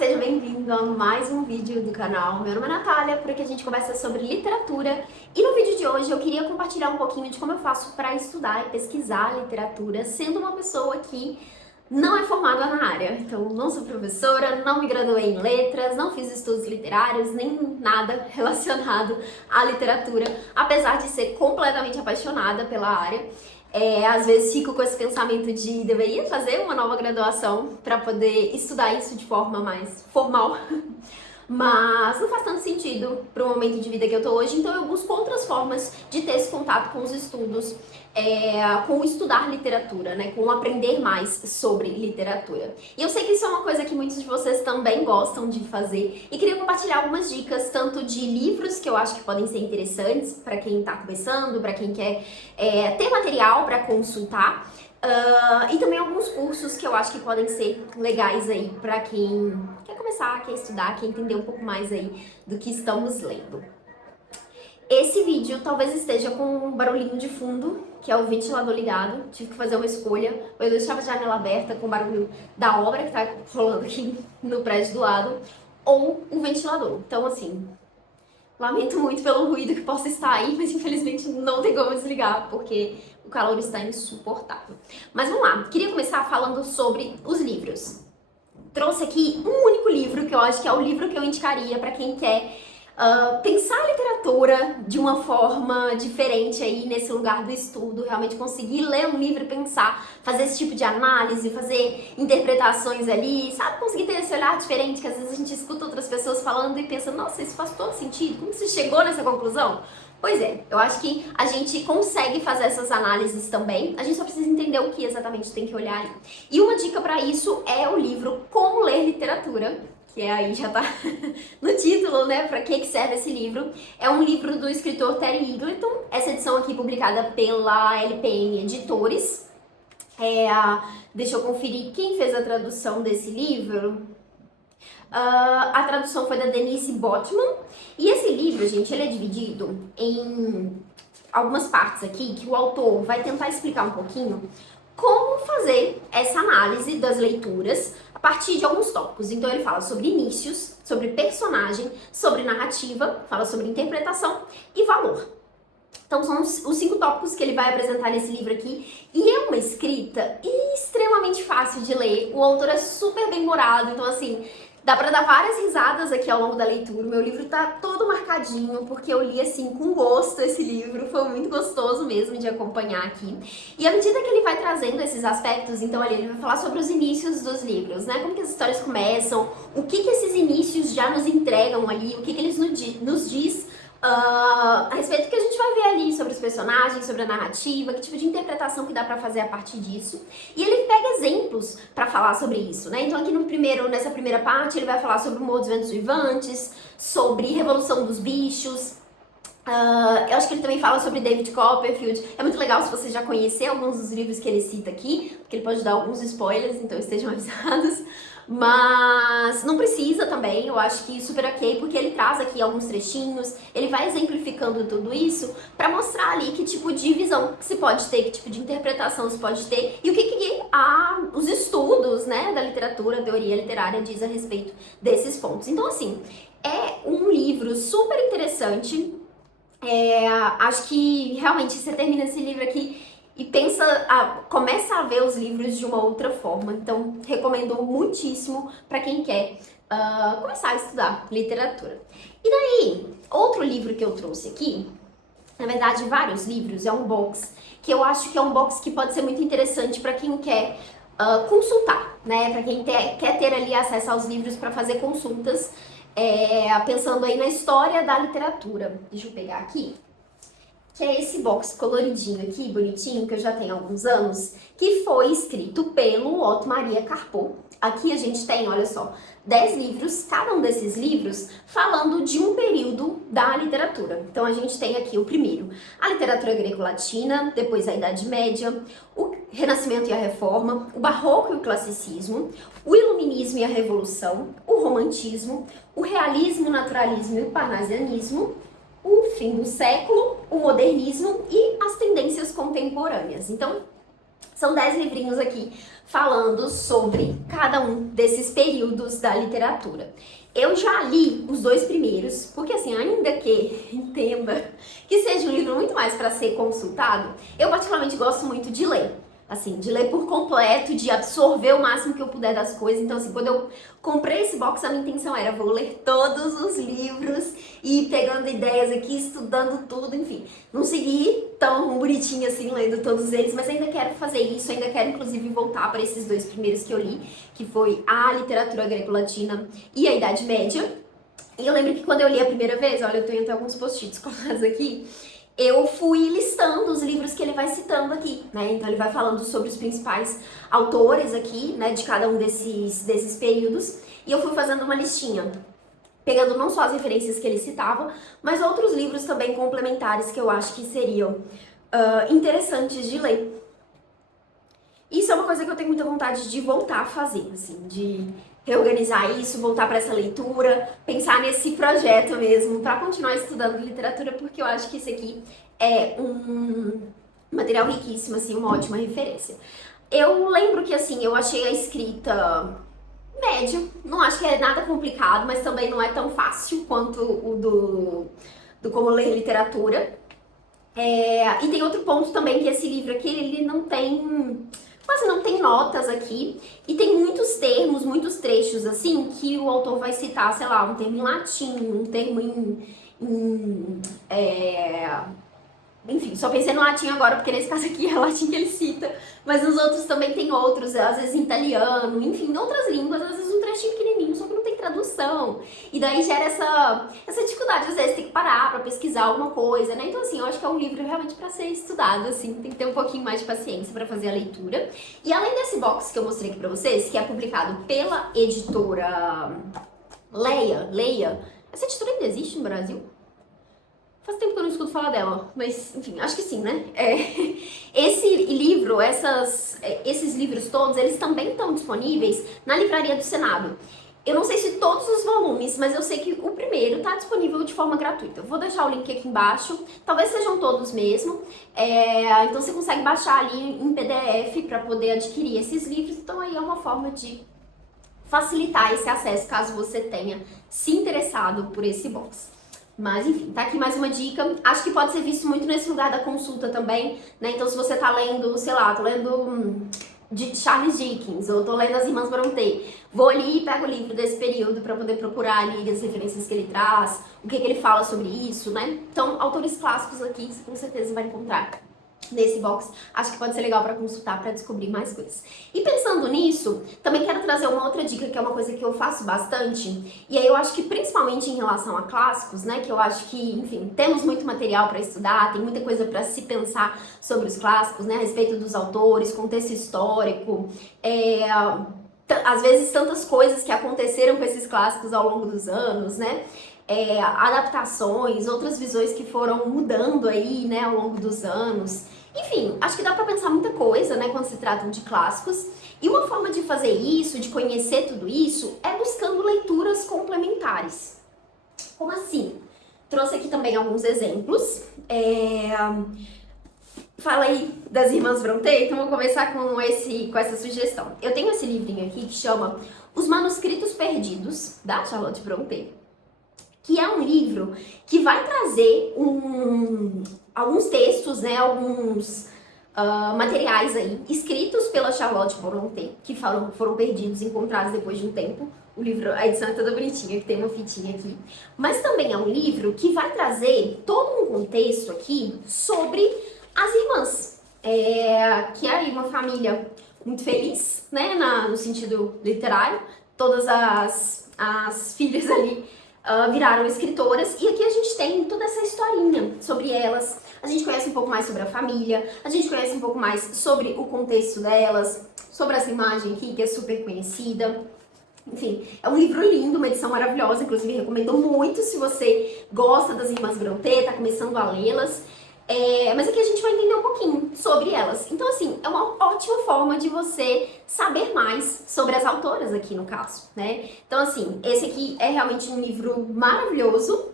seja bem-vindo a mais um vídeo do canal. Meu nome é Natália, por aqui a gente conversa sobre literatura. E no vídeo de hoje eu queria compartilhar um pouquinho de como eu faço para estudar e pesquisar literatura, sendo uma pessoa que não é formada na área. Então, não sou professora, não me graduei em letras, não fiz estudos literários, nem nada relacionado à literatura, apesar de ser completamente apaixonada pela área. Às vezes fico com esse pensamento de deveria fazer uma nova graduação para poder estudar isso de forma mais formal, mas não faz tanto sentido para o momento de vida que eu tô hoje, então eu busco outras formas de ter esse contato com os estudos, com o estudar literatura, né, com o aprender mais sobre literatura. E eu sei que isso é uma coisa que muitos de vocês também gostam de fazer e queria compartilhar algumas dicas, tanto de livros que eu acho que podem ser interessantes para quem tá começando, para quem quer ter material para consultar, e também alguns cursos que eu acho que podem ser legais aí para quem quer começar, quer estudar, quer entender um pouco mais aí do que estamos lendo. Esse vídeo talvez esteja com um barulhinho de fundo, que é o ventilador ligado. Tive que fazer uma escolha, ou eu deixava a janela aberta com o barulho da obra que tá rolando aqui no prédio do lado, ou o ventilador. Então, assim, lamento muito pelo ruído que possa estar aí, mas infelizmente não tem como desligar, porque o calor está insuportável. Mas vamos lá, queria começar falando sobre os livros. Trouxe aqui um único livro, que eu acho que é o livro que eu indicaria para quem quer pensar a literatura de uma forma diferente aí nesse lugar do estudo, realmente conseguir ler um livro e pensar, fazer esse tipo de análise, fazer interpretações ali, sabe? Conseguir ter esse olhar diferente, que às vezes a gente escuta outras pessoas falando e pensa, nossa, isso faz todo sentido, como você chegou nessa conclusão? Pois é, eu acho que a gente consegue fazer essas análises também, a gente só precisa entender o que exatamente tem que olhar ali. E uma dica para isso é o livro Como Ler Literatura, que aí já tá no título, né, pra que serve esse livro. É um livro do escritor Terry Eagleton, essa edição aqui publicada pela LPM Editores. Deixa eu conferir quem fez a tradução desse livro. A tradução foi da Denise Botman. E esse livro, gente, ele é dividido em algumas partes aqui, que o autor vai tentar explicar um pouquinho como fazer essa análise das leituras a partir de alguns tópicos. Então ele fala sobre inícios, sobre personagem, sobre narrativa, fala sobre interpretação e valor. Então são os 5 tópicos que ele vai apresentar nesse livro aqui. E é uma escrita extremamente fácil de ler. O autor é super bem-humorado, então assim, dá pra dar várias risadas aqui ao longo da leitura. O meu livro tá todo marcadinho, porque eu li assim com gosto esse livro. Foi muito gostoso mesmo de acompanhar aqui. E à medida que ele vai trazendo esses aspectos, então ali ele vai falar sobre os inícios dos livros, né? Como que as histórias começam, o que esses inícios já nos entregam ali, o que eles nos diz a respeito do que a gente vai ver ali sobre os personagens, sobre a narrativa, que tipo de interpretação que dá pra fazer a partir disso. E ele pega exemplos pra falar sobre isso, né? Então aqui nessa primeira parte ele vai falar sobre o Morro dos Ventos Uivantes, sobre Revolução dos Bichos. Eu acho que ele também fala sobre David Copperfield. É muito legal se você já conhecer alguns dos livros que ele cita aqui, porque ele pode dar alguns spoilers, então estejam avisados. Mas não precisa também, eu acho que super ok, porque ele traz aqui alguns trechinhos, ele vai exemplificando tudo isso pra mostrar ali que tipo de visão que se pode ter, que tipo de interpretação se pode ter e o que os estudos, né, da literatura, teoria literária diz a respeito desses pontos. Então assim, é um livro super interessante. Acho que realmente você termina esse livro aqui e começa a ver os livros de uma outra forma. Então, recomendo muitíssimo para quem quer começar a estudar literatura. E daí, outro livro que eu trouxe aqui, na verdade, vários livros, é um box, que eu acho que é um box que pode ser muito interessante para quem quer consultar, né? Para quem quer ter ali acesso aos livros para fazer consultas, pensando aí na história da literatura. Deixa eu pegar aqui. Que é esse box coloridinho aqui, bonitinho, que eu já tenho há alguns anos, que foi escrito pelo Otto Maria Carpo. Aqui a gente tem, olha só, 10 livros, cada um desses livros falando de um período da literatura. Então a gente tem aqui o primeiro, a literatura greco-latina, depois a Idade Média, o Renascimento e a Reforma, o Barroco e o Classicismo, o Iluminismo e a Revolução, o Romantismo, o Realismo, o Naturalismo e o Parnasianismo, o fim do século, o modernismo e as tendências contemporâneas. Então, São 10 livrinhos aqui falando sobre cada um desses períodos da literatura. Eu já li os 2 primeiros, porque assim, ainda que entenda que seja um livro muito mais para ser consultado, eu particularmente gosto muito de ler. Assim, de ler por completo, de absorver o máximo que eu puder das coisas. Então, assim, quando eu comprei esse box, a minha intenção era, vou ler todos os livros e ir pegando ideias aqui, estudando tudo, enfim. Não segui tão bonitinho assim, lendo todos eles, mas ainda quero fazer isso, ainda quero, inclusive, voltar para esses 2 primeiros que eu li, que foi a literatura greco-latina e a Idade Média. E eu lembro que quando eu li a primeira vez, olha, eu tenho até alguns post-its colados aqui, eu fui listando os livros que ele vai citando aqui, né? Então ele vai falando sobre os principais autores aqui, né, de cada um desses períodos, e eu fui fazendo uma listinha, pegando não só as referências que ele citava, mas outros livros também complementares que eu acho que seriam interessantes de ler. Isso é uma coisa que eu tenho muita vontade de voltar a fazer, assim, de reorganizar isso, voltar para essa leitura, pensar nesse projeto mesmo, para continuar estudando literatura, porque eu acho que esse aqui é um material riquíssimo, assim, uma ótima referência. Eu lembro que, assim, eu achei a escrita médio, não acho que é nada complicado, mas também não é tão fácil quanto o do Como Ler Literatura. E tem outro ponto também, que esse livro aqui, ele não tem... quase não tem notas aqui, e tem muitos termos, muitos trechos, assim, que o autor vai citar, sei lá, um termo em latim, um termo enfim, só pensei no latim agora, porque nesse caso aqui é latim que ele cita, mas nos outros também tem outros, às vezes em italiano, enfim, em outras línguas, às vezes um trechinho pequenininho, só que não tem tradução, e daí gera essa dificuldade, às vezes tem que parar pra pesquisar alguma coisa, né? Então assim, eu acho que é um livro realmente pra ser estudado, assim, tem que ter um pouquinho mais de paciência pra fazer a leitura. E além desse box que eu mostrei aqui pra vocês, que é publicado pela editora Leia, essa editora ainda existe no Brasil? Faz tempo que eu não escuto falar dela, mas enfim, acho que sim, né? Esse livro, esses livros todos, eles também estão disponíveis na Livraria do Senado. Eu não sei se todos os volumes, mas eu sei que o primeiro está disponível de forma gratuita. Eu vou deixar o link aqui embaixo, talvez sejam todos mesmo. Então você consegue baixar ali em PDF para poder adquirir esses livros. Então aí é uma forma de facilitar esse acesso, caso você tenha se interessado por esse box. Mas enfim, tá aqui mais uma dica. Acho que pode ser visto muito nesse lugar da consulta também, né? Então se você tá lendo, sei lá, tô lendo de Charles Dickens, ou tô lendo As Irmãs Brontë, vou ali e pego o livro desse período pra poder procurar ali as referências que ele traz, o que ele fala sobre isso, né? Então, autores clássicos aqui, você com certeza vai encontrar nesse box. Acho que pode ser legal para consultar, para descobrir mais coisas. E pensando nisso, também quero trazer uma outra dica, que é uma coisa que eu faço bastante, e aí eu acho que principalmente em relação a clássicos, né, que eu acho que, enfim, temos muito material para estudar, tem muita coisa para se pensar sobre os clássicos, né, a respeito dos autores, contexto histórico, às vezes tantas coisas que aconteceram com esses clássicos ao longo dos anos, né, adaptações, outras visões que foram mudando aí, né, ao longo dos anos. Enfim, acho que dá pra pensar muita coisa, né, quando se tratam de clássicos. E uma forma de fazer isso, de conhecer tudo isso, é buscando leituras complementares. Como assim? Trouxe aqui também alguns exemplos. Falei das Irmãs Brontë, então vou começar com essa sugestão. Eu tenho esse livrinho aqui que chama Os Manuscritos Perdidos, da Charlotte Brontë, que é um livro que vai trazer alguns textos, né, alguns materiais aí, escritos pela Charlotte Brontë, que foram perdidos, encontrados depois de um tempo. O livro, a edição é toda bonitinha, que tem uma fitinha aqui. Mas também é um livro que vai trazer todo um contexto aqui sobre as irmãs, que é aí uma família muito feliz, né, no sentido literário. Todas as filhas ali viraram escritoras, e aqui a gente tem toda essa historinha sobre elas. A gente conhece um pouco mais sobre a família, a gente conhece um pouco mais sobre o contexto delas, sobre essa imagem aqui que é super conhecida. Enfim, é um livro lindo, uma edição maravilhosa, inclusive recomendo muito se você gosta das Irmãs Brontë, tá começando a lê-las. Mas aqui a gente vai entender um pouquinho sobre elas. Então, assim, é uma ótima forma de você saber mais sobre as autoras aqui, no caso, né? Então, assim, esse aqui é realmente um livro maravilhoso.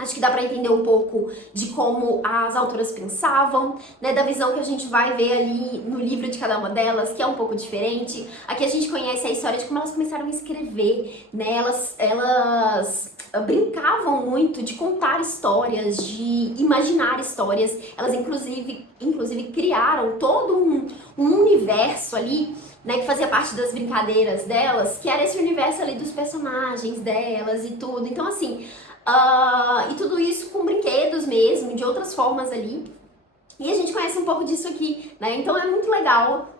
Acho que dá pra entender um pouco de como as autoras pensavam, né, da visão que a gente vai ver ali no livro de cada uma delas, que é um pouco diferente. Aqui a gente conhece a história de como elas começaram a escrever, né, elas brincavam muito de contar histórias, de imaginar histórias. Elas inclusive criaram todo um universo ali, né, que fazia parte das brincadeiras delas, que era esse universo ali dos personagens delas e tudo. Então, assim, e tudo isso com brinquedos mesmo, de outras formas ali. E a gente conhece um pouco disso aqui, né? Então é muito legal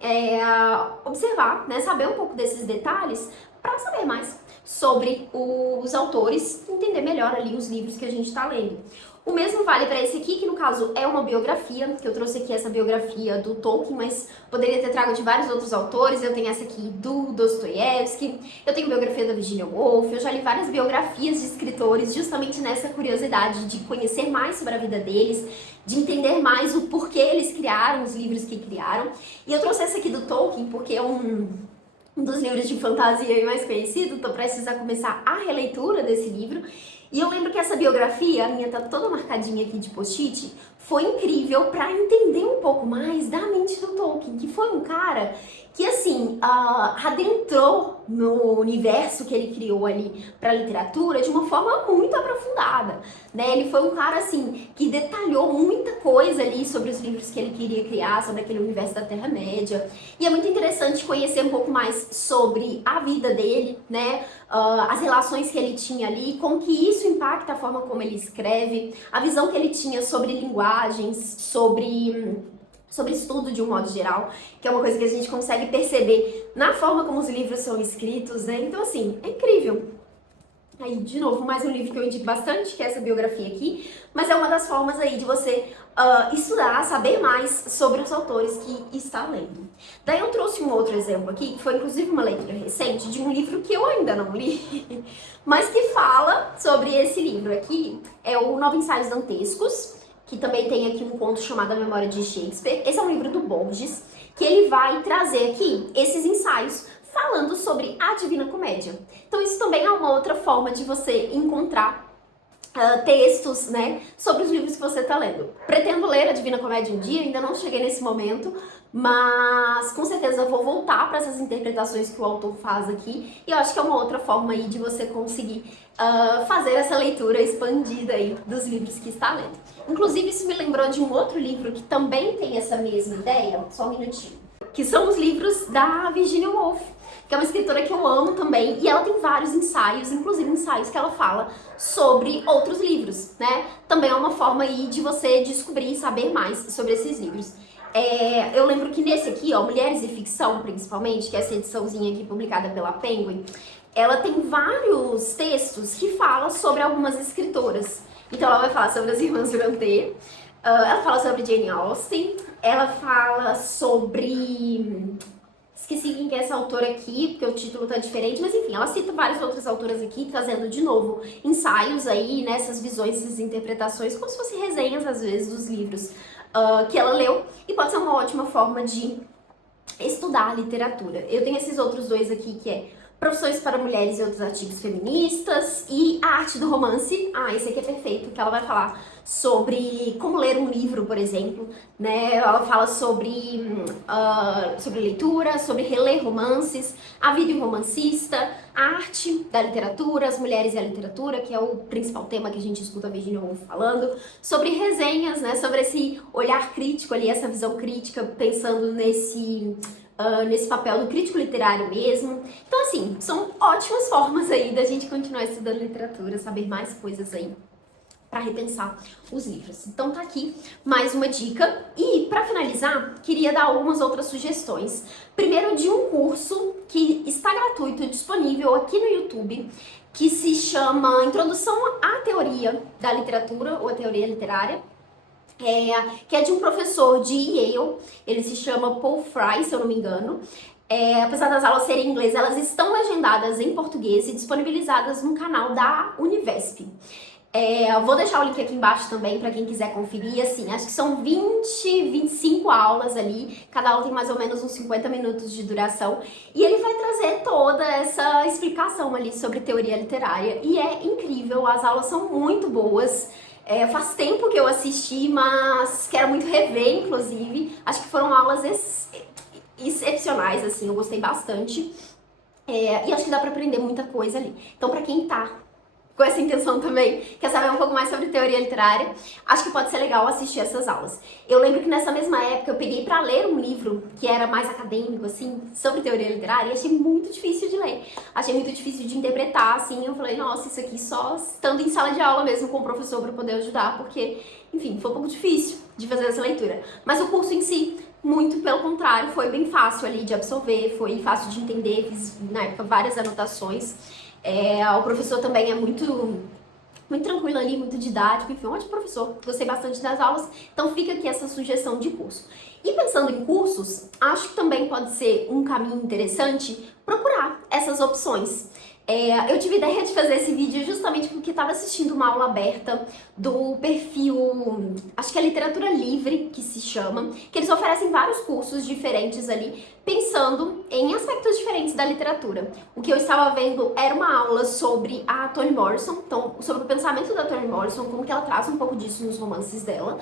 observar, né? Saber um pouco desses detalhes para saber mais sobre os autores, entender melhor ali os livros que a gente está lendo. O mesmo vale para esse aqui, que no caso é uma biografia, que eu trouxe aqui essa biografia do Tolkien, mas poderia ter trago de vários outros autores. Eu tenho essa aqui do Dostoiévski, eu tenho a biografia da Virginia Woolf, eu já li várias biografias de escritores justamente nessa curiosidade de conhecer mais sobre a vida deles, de entender mais o porquê eles criaram os livros que criaram. E eu trouxe essa aqui do Tolkien porque é um dos livros de fantasia mais conhecido, tô prestes a começar a releitura desse livro. E eu lembro que essa biografia, a minha tá toda marcadinha aqui de post-it, foi incrível para entender um pouco mais da mente do Tolkien, que foi um cara que, assim, adentrou no universo que ele criou ali para a literatura de uma forma muito aprofundada, né? Ele foi um cara, assim, que detalhou muita coisa ali sobre os livros que ele queria criar, sobre aquele universo da Terra-média. E é muito interessante conhecer um pouco mais sobre a vida dele, né? As relações que ele tinha ali, como que isso impacta a forma como ele escreve, a visão que ele tinha sobre linguagens, sobre estudo de um modo geral, que é uma coisa que a gente consegue perceber na forma como os livros são escritos, né? Então, assim, é incrível. Aí, de novo, mais um livro que eu indico bastante, que é essa biografia aqui, mas é uma das formas aí de você estudar, saber mais sobre os autores que está lendo. Daí eu trouxe um outro exemplo aqui, que foi inclusive uma leitura recente de um livro que eu ainda não li, mas que fala sobre esse livro aqui, é o Nove Ensaios Dantescos, que também tem aqui um conto chamado A Memória de Shakespeare. Esse é um livro do Borges, que ele vai trazer aqui esses ensaios falando sobre a Divina Comédia. Então isso também é uma outra forma de você encontrar textos, né, sobre os livros que você está lendo. Pretendo ler a Divina Comédia um dia, ainda não cheguei nesse momento, mas com certeza vou voltar para essas interpretações que o autor faz aqui, e eu acho que é uma outra forma aí de você conseguir fazer essa leitura expandida aí dos livros que está lendo. Inclusive isso me lembrou de um outro livro que também tem essa mesma ideia, só um minutinho, que são os livros da Virginia Woolf, que é uma escritora que eu amo também, e ela tem vários ensaios, inclusive ensaios que ela fala sobre outros livros, né? Também é uma forma aí de você descobrir e saber mais sobre esses livros. Eu lembro que nesse aqui, ó, Mulheres e Ficção, principalmente, que é essa ediçãozinha aqui publicada pela Penguin, ela tem vários textos que falam sobre algumas escritoras. Então ela vai falar sobre as Irmãs Brontë, ela fala sobre Jane Austen, ela fala sobre... Esqueci quem que é essa autora aqui, porque o título tá diferente, mas enfim, ela cita várias outras autoras aqui, trazendo de novo ensaios aí, nessas visões, essas interpretações, como se fossem resenhas, às vezes, dos livros que ela leu, e pode ser uma ótima forma de estudar a literatura. Eu tenho esses outros dois aqui, que é Profissões para Mulheres e Outros Artigos Feministas e A Arte do Romance. Esse aqui é perfeito, que ela vai falar sobre como ler um livro, por exemplo, né? Ela fala sobre leitura, sobre reler romances, a vida de um romancista, a arte da literatura, as mulheres e a literatura, que é o principal tema que a gente escuta a Virginia Woolf falando, sobre resenhas, né? Sobre esse olhar crítico ali, essa visão crítica, pensando nesse papel do crítico literário mesmo. Então, assim, são ótimas formas aí da gente continuar estudando literatura, saber mais coisas aí para repensar os livros. Então tá aqui mais uma dica. E para finalizar, queria dar algumas outras sugestões. Primeiro, de um curso que está gratuito, disponível aqui no YouTube, que se chama Introdução à Teoria da Literatura, ou a Teoria Literária, que é de um professor de Yale. Ele se chama Paul Fry, se eu não me engano. Apesar das aulas serem em inglês, elas estão legendadas em português e disponibilizadas no canal da Univesp. Eu vou deixar o link aqui embaixo também para quem quiser conferir. Assim, acho que são 25 aulas ali. Cada aula tem mais ou menos uns 50 minutos de duração. E ele vai trazer toda essa explicação ali sobre teoria literária. E é incrível, as aulas são muito boas. Faz tempo que eu assisti, mas quero muito rever, inclusive. Acho que foram aulas excepcionais, assim, eu gostei bastante. E acho que dá para aprender muita coisa ali. Então, para quem tá com essa intenção também, quer saber um pouco mais sobre teoria literária, acho que pode ser legal assistir essas aulas. Eu lembro que nessa mesma época eu peguei pra ler um livro que era mais acadêmico, assim, sobre teoria literária, e achei muito difícil de ler. Achei muito difícil de interpretar, assim, eu falei, nossa, isso aqui só estando em sala de aula mesmo com o professor pra poder ajudar, porque, enfim, foi um pouco difícil de fazer essa leitura. Mas o curso em si, muito pelo contrário, foi bem fácil ali de absorver, foi fácil de entender, fiz na época várias anotações. O professor também é muito tranquilo ali, muito didático, enfim, um ótimo professor. Gostei bastante das aulas, então fica aqui essa sugestão de curso. E pensando em cursos, acho que também pode ser um caminho interessante procurar essas opções. Eu tive ideia de fazer esse vídeo justamente porque estava assistindo uma aula aberta do perfil, acho que é Literatura Livre, que se chama, que eles oferecem vários cursos diferentes ali, pensando em aspectos diferentes da literatura. O que eu estava vendo era uma aula sobre a Toni Morrison, então, sobre o pensamento da Toni Morrison, como que ela traz um pouco disso nos romances dela.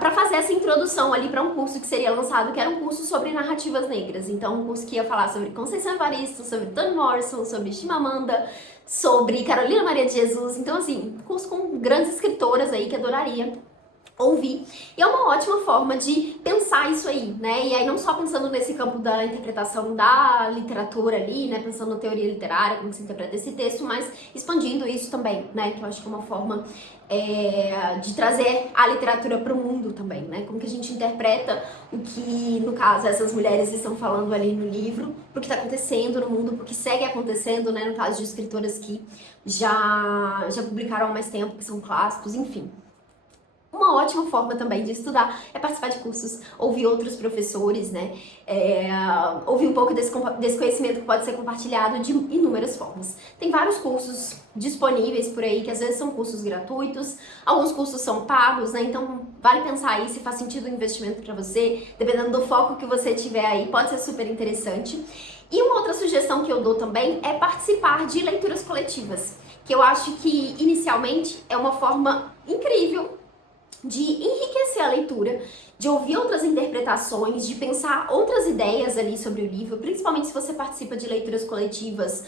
Para fazer essa introdução ali para um curso que seria lançado, que era um curso sobre narrativas negras. Então, um curso que ia falar sobre Conceição Evaristo, sobre Toni Morrison, sobre Chimamanda, sobre Carolina Maria de Jesus. Então, assim, curso com grandes escritoras aí que adoraria ouvir. E é uma ótima forma de pensar isso aí, né? E aí não só pensando nesse campo da interpretação da literatura ali, né? Pensando na teoria literária, como se interpreta esse texto, mas expandindo isso também, né? Que eu acho que é uma forma de trazer a literatura para o mundo também, né? Como que a gente interpreta o que, no caso, essas mulheres estão falando ali no livro, pro que está acontecendo no mundo, pro que segue acontecendo, né? No caso de escritoras que já publicaram há mais tempo, que são clássicos, enfim. Uma ótima forma também de estudar é participar de cursos, ouvir outros professores, né? Ouvir um pouco desse conhecimento que pode ser compartilhado de inúmeras formas. Tem vários cursos disponíveis por aí, que às vezes são cursos gratuitos, alguns cursos são pagos, né? Então vale pensar aí se faz sentido o investimento para você, dependendo do foco que você tiver aí, pode ser super interessante. E uma outra sugestão que eu dou também é participar de leituras coletivas, que eu acho que inicialmente é uma forma incrível de enriquecer a leitura, de ouvir outras interpretações, de pensar outras ideias ali sobre o livro, principalmente se você participa de leituras coletivas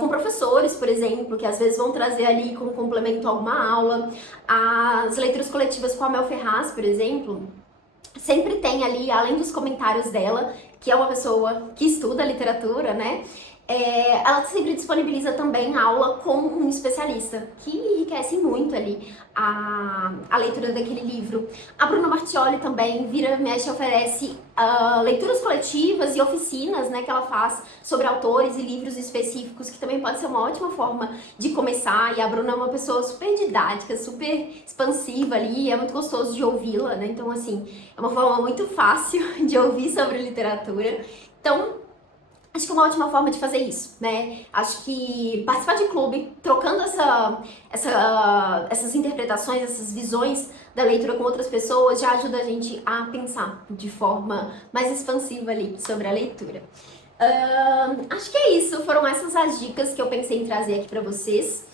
com professores, por exemplo, que às vezes vão trazer ali como complemento a uma aula. As leituras coletivas com a Mel Ferraz, por exemplo, sempre tem ali, além dos comentários dela, que é uma pessoa que estuda literatura, né? Ela sempre disponibiliza também aula com um especialista, que enriquece muito ali a leitura daquele livro. A Bruna Martioli também, vira mexe, oferece leituras coletivas e oficinas, né, que ela faz sobre autores e livros específicos, que também pode ser uma ótima forma de começar. E a Bruna é uma pessoa super didática, super expansiva ali, é muito gostoso de ouvi-la, né? Então, assim, é uma forma muito fácil de ouvir sobre literatura. Então, acho que é uma ótima forma de fazer isso, né? Acho que participar de clube, trocando essas interpretações, essas visões da leitura com outras pessoas, já ajuda a gente a pensar de forma mais expansiva ali sobre a leitura. Acho que é isso, foram essas as dicas que eu pensei em trazer aqui pra vocês.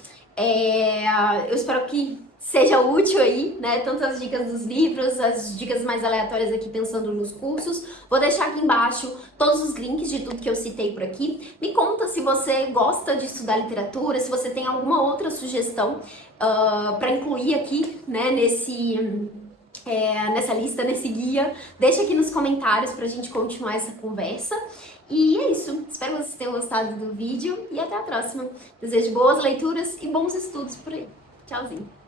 Eu espero que seja útil aí, né? Tanto as dicas dos livros, as dicas mais aleatórias aqui pensando nos cursos. Vou deixar aqui embaixo todos os links de tudo que eu citei por aqui. Me conta se você gosta de estudar literatura, se você tem alguma outra sugestão para incluir aqui, né, nessa lista, nesse guia. Deixa aqui nos comentários pra gente continuar essa conversa. E é isso. Espero que vocês tenham gostado do vídeo e até a próxima. Desejo boas leituras e bons estudos por aí. Tchauzinho!